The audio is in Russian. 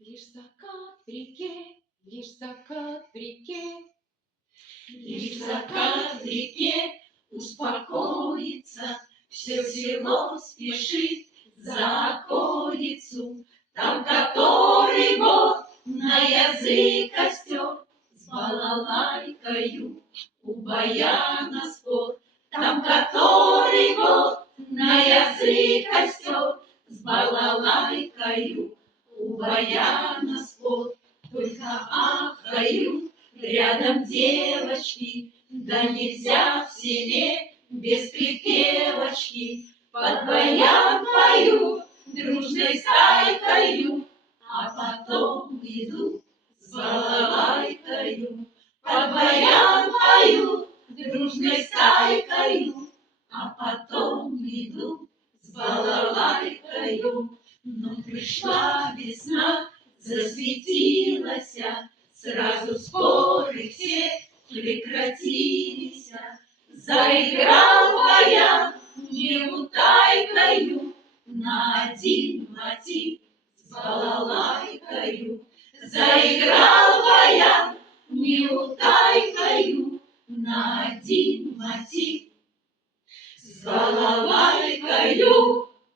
Лишь закат в реке, лишь закат в реке. Лишь закат в реке успокоится, все село спешит за околицу, там который год на язык костер с балалайкою у баяна спор. Там который год на язык костер с балалайкою у баяна спор. Только ахают рядом девочки, да нельзя в селе без припевочки. Под баян поют дружной стайкою, а потом идут с балалайкою. Под баян поют дружной стайкою, а потом идут с балалайкою. Но пришла весна, засветилась, сразу споры все прекратились. Заиграл баян неутайкою на один мотив с балалайкою. Заиграл баян неутайкою на один мотив с балалайкою.